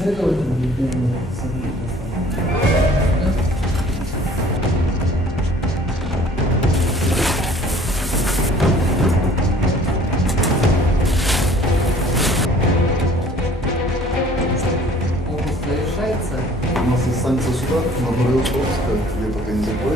Следовательно, любимые события. Область решается. У нас есть станция суда на Боровсковская, где пока не закончили.